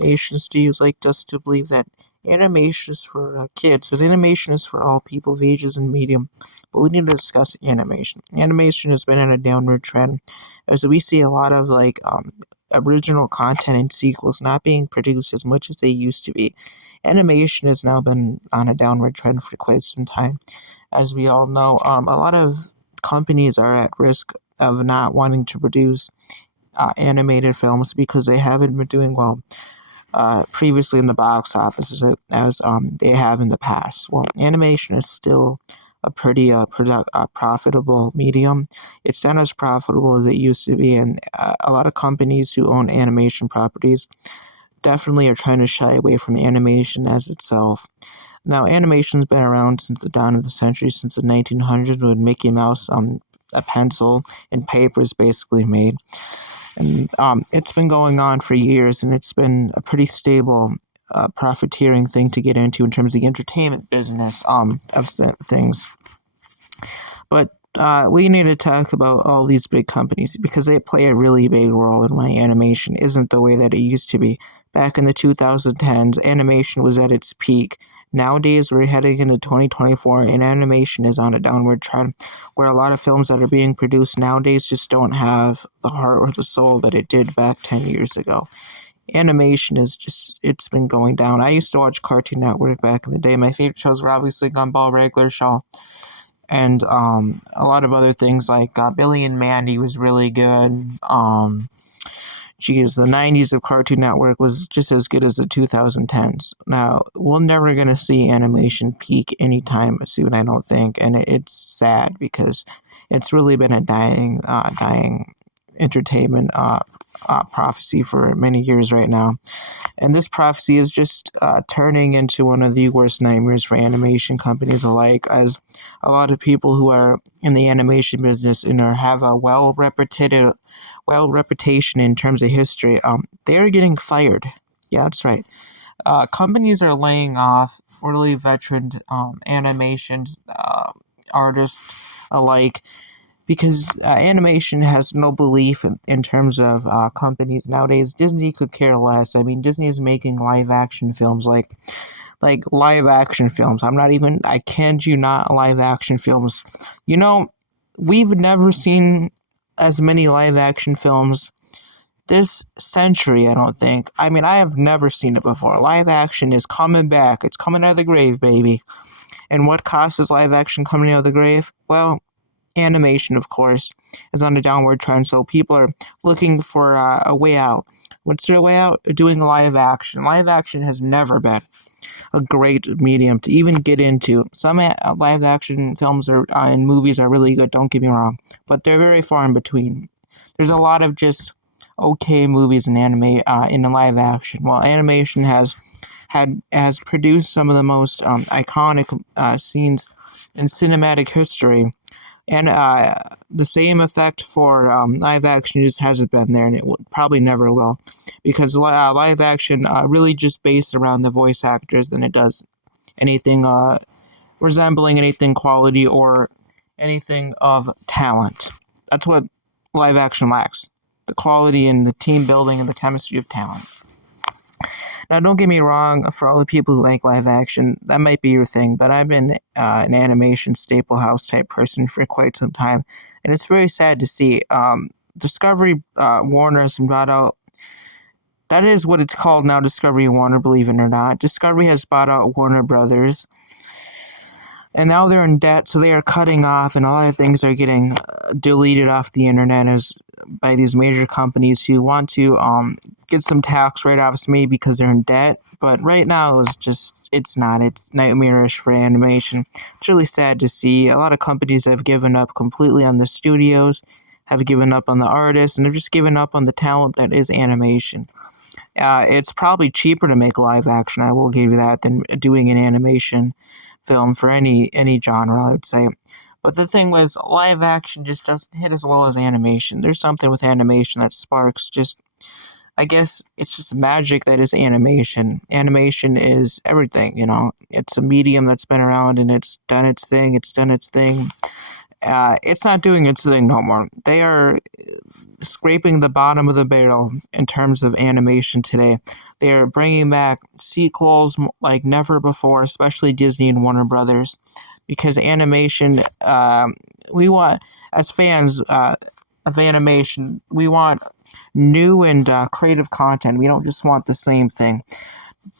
animations do you like us to believe that animation is for kids, but animation is for all people of ages and medium. But we need to discuss animation. Animation has been on a downward trend, as we see a lot of original content and sequels not being produced as much as they used to be. Animation has now been on a downward trend for quite some time. As we all know, a lot of companies are at risk of not wanting to produce animated films because they haven't been doing well previously in the box office as they have in the past. Well, animation is still a pretty profitable medium. It's not as profitable as it used to be, and a lot of companies who own animation properties definitely are trying to shy away from animation as itself. Now, animation's been around since the dawn of the century, since the 1900s, when Mickey Mouse, a pencil and paper is basically made. And it's been going on for years, and it's been a pretty stable profiteering thing to get into in terms of the entertainment business of things. But we need to talk about all these big companies because they play a really big role in why animation isn't the way that it used to be. Back in the 2010s, animation was at its peak. Nowadays, we're heading into 2024, and animation is on a downward trend, where a lot of films that are being produced nowadays just don't have the heart or the soul that it did back 10 years ago. Animation is it's been going down. I used to watch Cartoon Network back in the day. My favorite shows were obviously Gumball, Regular Show, and a lot of other things like Billy and Mandy was really good. The 90s of Cartoon Network was just as good as the 2010s. Now, we're never going to see animation peak anytime soon, I don't think, and it's sad because it's really been a dying entertainment prophecy for many years right now. And this prophecy is just turning into one of the worst nightmares for animation companies alike, as a lot of people who are in the animation business and have a reputation in terms of history, they are getting fired. Yeah, that's right. Companies are laying off really veteran animation artists alike because animation has no belief in terms of companies nowadays. Disney could care less. I mean, Disney is making live action films like live action films. I kid you not, live action films. You know, we've never seen as many live action films this century, I don't think. I mean, I have never seen it before. Live action is coming back. It's coming out of the grave, baby. And what causes live action coming out of the grave? Well, animation, of course, is on a downward trend, so people are looking for a way out. What's their way out? Doing live action. Live action has never been a great medium to even get into. Some live action films and movies are really good, don't get me wrong, but they're very far in between. There's a lot of just okay movies in in the live action. While animation has produced some of the most iconic scenes in cinematic history, and the same effect for live action just hasn't been there, and it probably never will, because live action really just based around the voice actors than it does anything resembling anything quality or anything of talent. That's what live action lacks: the quality and the team building and the chemistry of talent. Now, don't get me wrong, for all the people who like live action, that might be your thing, but I've been an animation staple house type person for quite some time, and it's very sad to see. Discovery Warner has brought out, that is what it's called now, Discovery Warner, believe it or not. Discovery has bought out Warner Brothers, and now they're in debt, so they are cutting off, and a lot of things are getting deleted off the internet as by these major companies who want to get some tax write-offs maybe because they're in debt. But right now, it's nightmarish for animation. It's really sad to see. A lot of companies have given up completely on the studios, have given up on the artists, and they've just given up on the talent that is animation. It's probably cheaper to make live action, I will give you that, than doing an animation film for any genre, I would say. But the thing was, live action just doesn't hit as well as animation. There's something with animation that sparks I guess it's just magic that is animation. Animation is everything, you know. It's a medium that's been around and it's done its thing. It's not doing its thing no more. scraping the bottom of the barrel in terms of animation today. They're bringing back sequels like never before, especially Disney and Warner Brothers, because animation, we want, as fans of animation, we want new and creative content. We don't just want the same thing.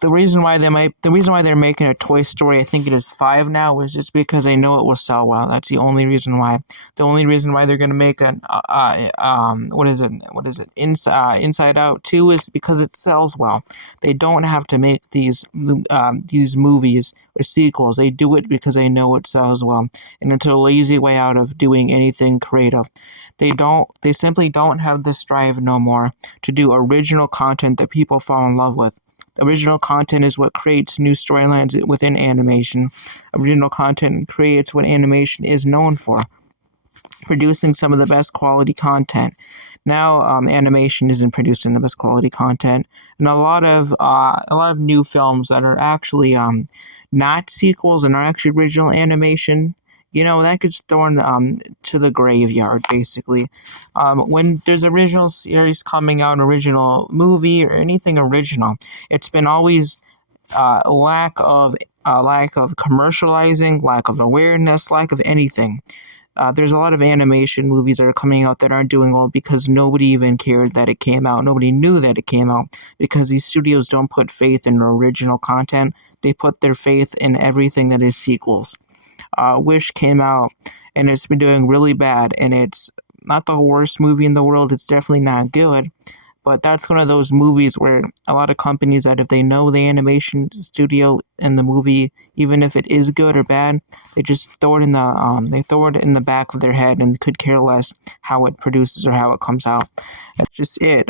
The reason why they're making a Toy Story, I think it is 5 now, is just because they know it will sell well. That's the only reason why. The only reason why they're going to make an Inside Out 2 is because it sells well. They don't have to make these movies or sequels. They do it because they know it sells well, and it's a lazy way out of doing anything creative. They simply don't have the strive no more to do original content that people fall in love with. Original content is what creates new storylines within animation. Original content creates what animation is known for, producing some of the best quality content. Now, animation isn't producing the best quality content, and a lot of new films that are actually not sequels and are actually original animation. That gets thrown to the graveyard, basically. When there's original series coming out, original movie or anything original, it's been always lack of commercializing, lack of awareness, lack of anything. There's a lot of animation movies that are coming out that aren't doing well because nobody even cared that it came out. Nobody knew that it came out because these studios don't put faith in original content. They put their faith in everything that is sequels. Wish came out and it's been doing really bad, and it's not the worst movie in the world. It's definitely not good, but that's one of those movies where a lot of companies that if they know the animation studio and the movie, even if it is good or bad, they just throw it in the back of their head and could care less how it produces or how it comes out. That's just it.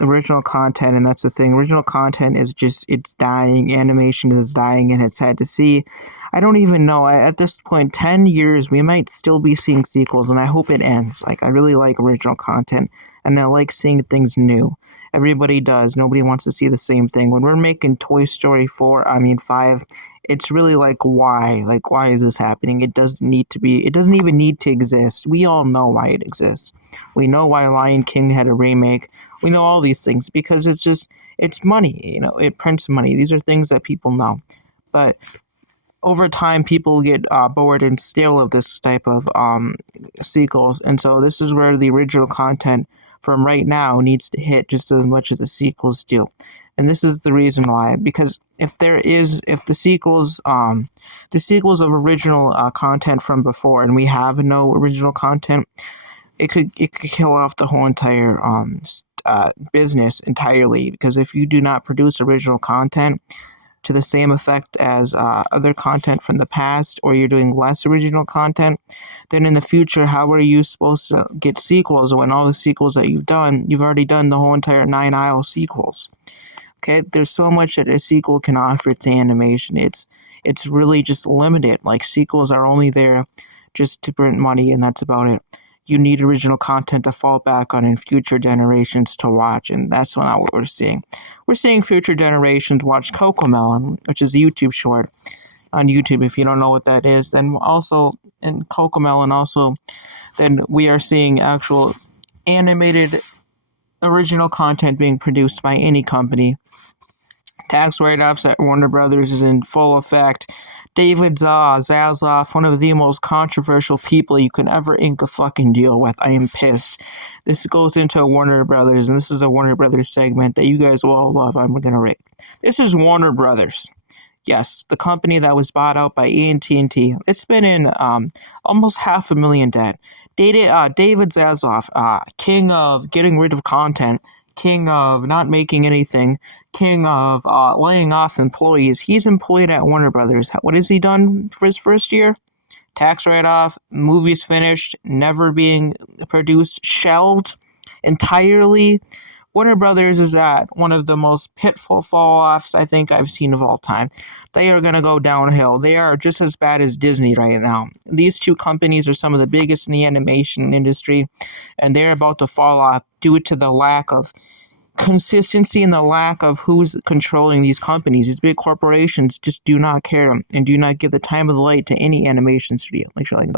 Original content, and that's the thing. Original content is just, it's dying. Animation is dying, and it's sad to see. I don't even know. At this point, 10 years, we might still be seeing sequels, and I hope it ends. I really like original content, and I like seeing things new. Everybody does. Nobody wants to see the same thing. When we're making Toy Story 5, it's really why? Why is this happening? It doesn't even need to exist. We all know why it exists. We know why Lion King had a remake. We know all these things because it's money. It prints money. These are things that people know. But over time, people get bored and stale of this type of sequels, and so this is where the original content from right now needs to hit just as much as the sequels do. And this is the reason why, because if the sequels of original content from before, and we have no original content, it could kill off the whole entire business entirely. Because if you do not produce original content to the same effect as other content from the past, or you're doing less original content, then in the future, how are you supposed to get sequels when all the sequels that you've already done the whole entire 9 aisle sequels? Okay, there's so much that a sequel can offer to animation. It's really just limited. Sequels are only there just to print money, and that's about it. You need original content to fall back on in future generations to watch, and that's not what we're seeing. We're seeing future generations watch Cocomelon, which is a YouTube short on YouTube. If you don't know what that is, then also in Cocomelon, then we are seeing actual animated original content being produced by any company. Tax write-offs at Warner Brothers is in full effect. David Zaslav, one of the most controversial people you can ever ink a fucking deal with. I am pissed. This goes into Warner Brothers, and this is a Warner Brothers segment that you guys will all love. I'm going to rate. This is Warner Brothers. Yes, the company that was bought out by AT&T. It's been in almost $500,000 debt. David Zaslav, king of getting rid of content, king of not making anything, king of laying off employees. He's employed at Warner Brothers. What has he done for his first year? Tax write-off, movies finished, never being produced, shelved entirely. Warner Brothers is at one of the most pitful fall-offs I think I've seen of all time. They are going to go downhill. They are just as bad as Disney right now. These two companies are some of the biggest in the animation industry, and they're about to fall off due to the lack of consistency and the lack of who's controlling these companies. These big corporations just do not care and do not give the time of the light to any animation studio. Make sure you like